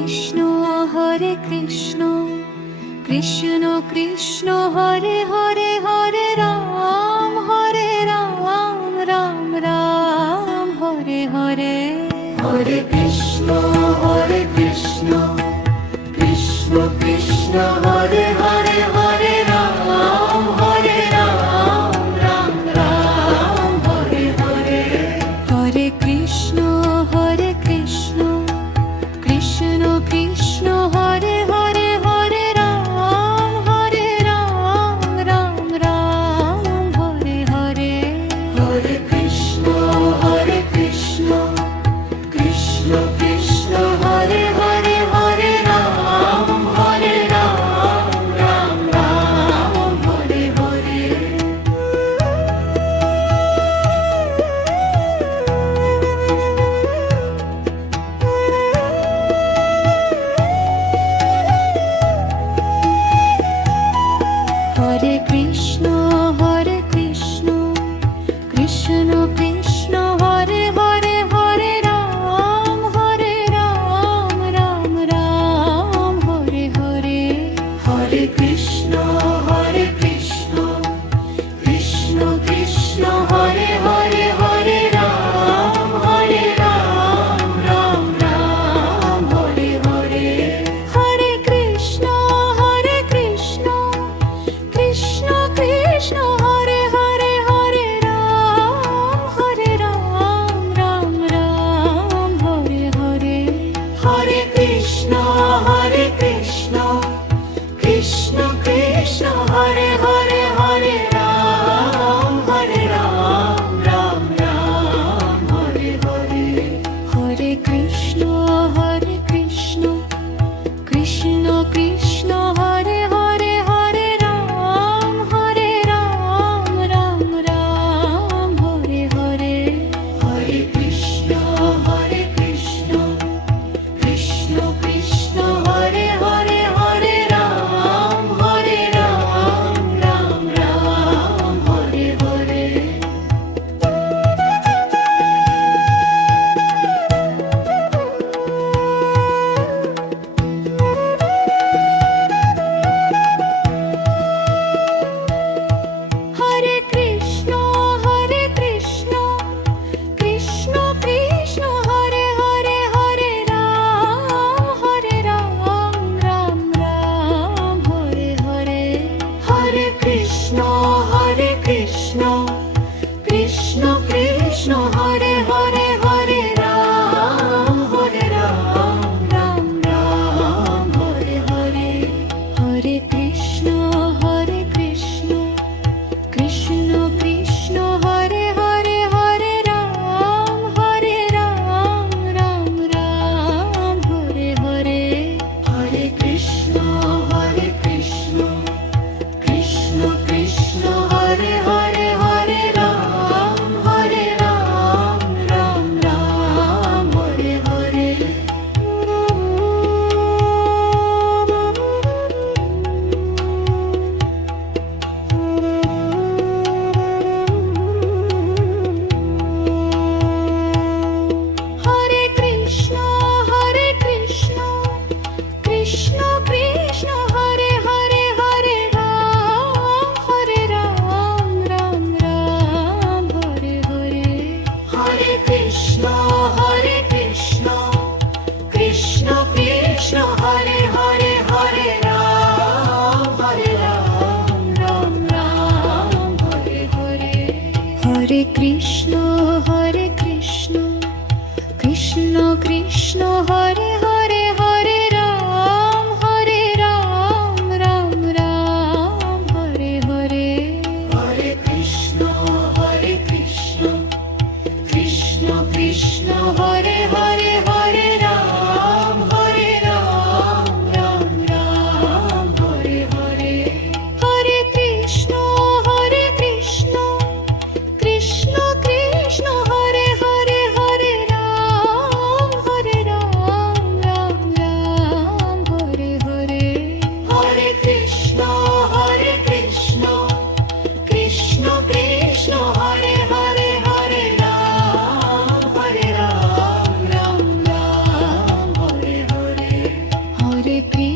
Krishna Krishna Krishna Hare Hare Hare Ram Ram Ram Hare Hare Hare Krishna Krishna Krishna Hare Hare Hare Ram Ram Ram Hare Hare Hare Krishna Krishna Krishna Hare Hare Hare Ram Ram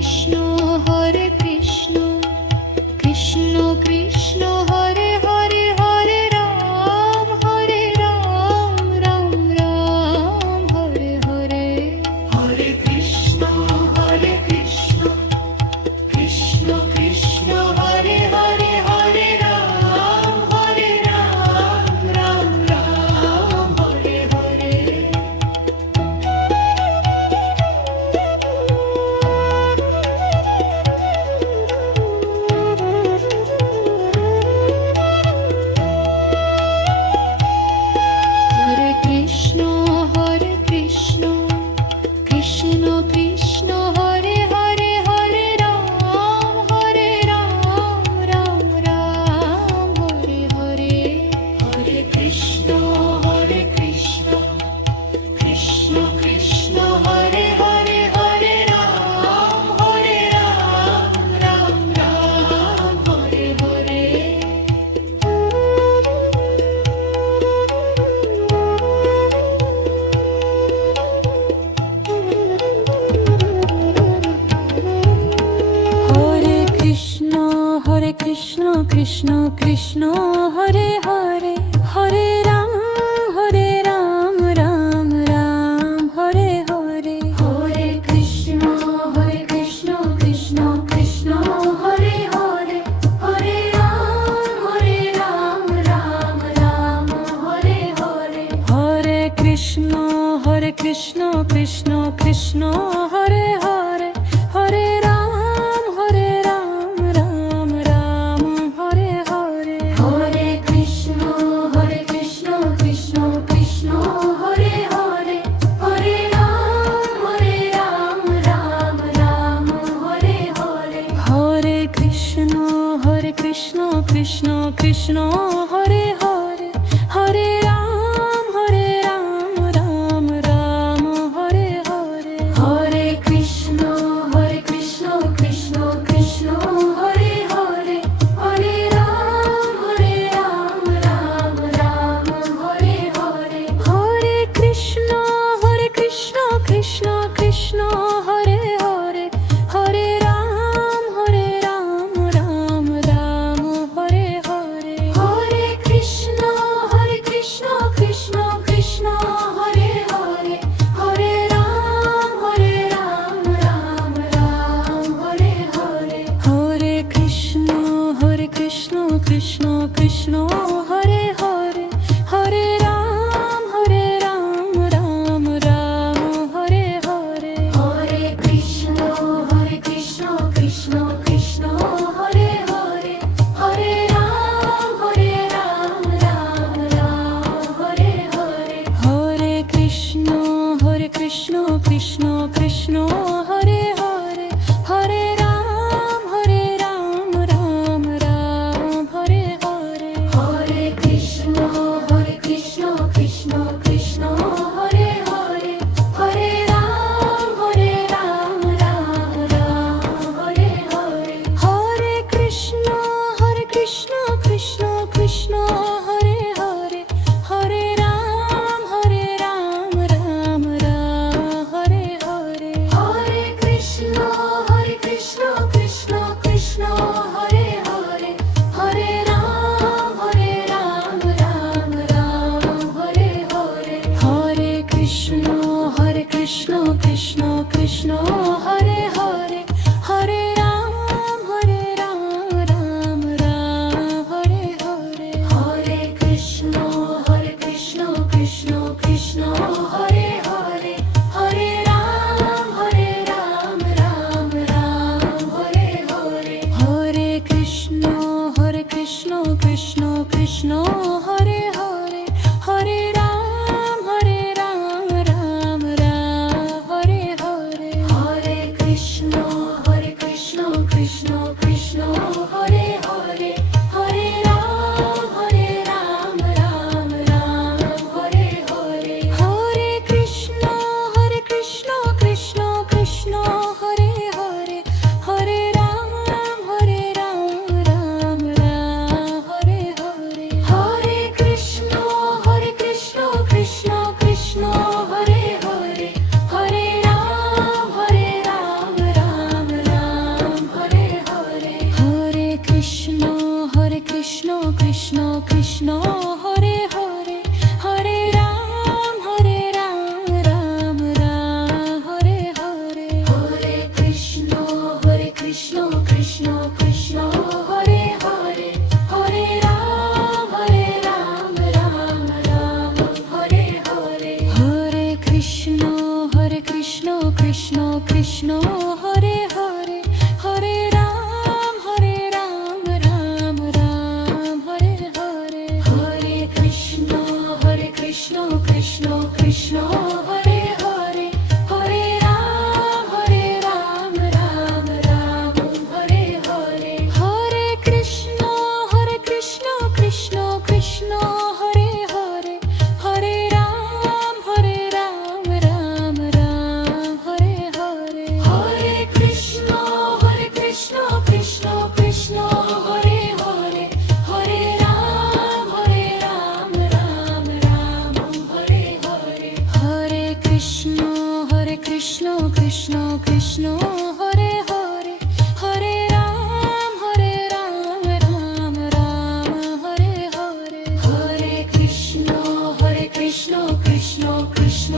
Krishna Hare Krishna Krishna Krishna Hare Hare Hare Ram Ram Ram Hare Hare Hare Krishna Krishna Krishna Hare Hare Hare Ram Ram Ram Hare Hare Hare Krishna Krishna Krishna Hare Hare Hare Ram Ram Ram Hare Hare Hare Krishna Krishna Krishna Krishna Hare Hare Hare Ram Ram Ram Hare Hare Hare Krishna Krishna Krishna Krishna Hare Hare Hare Ram Ram Ram Hare Hare Hare Krishna Krishna Krishna Krishna Hare Hare Hare Ram Ram Ram Hare Hare Hare Krishna Krishna Krishna Krishna Hare Hare Hare Ram Ram Ram Hare Hare Hare Krishna Krishna Krishna Krishna Hare Hare Hare Ram Ram Ram Hare Hare Hare Krishna Krishna Krishna Krishna Hare Hare Hare Ram Ram Ram Hare Hare Hare Krishna Krishna Krishna Krishna Hare Hare Hare Ram Ram Ram Hare Hare Hare Krishna Krishna Krishna Krishna Hare Hare Hare Ram Ram Ram Hare Hare Hare Krishna Krishna Hare Hare Hare Ram Ram Ram Hare Hare Hare Krishna Krishna Krishna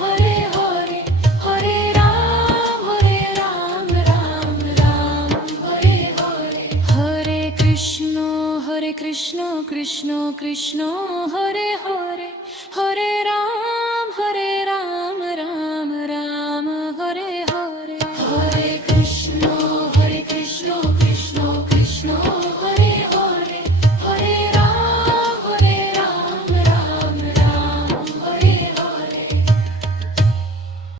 Hare Hare Hare Ram Ram Ram Hare Hare Hare Krishna Krishna Krishna Hare Hare Hare Ram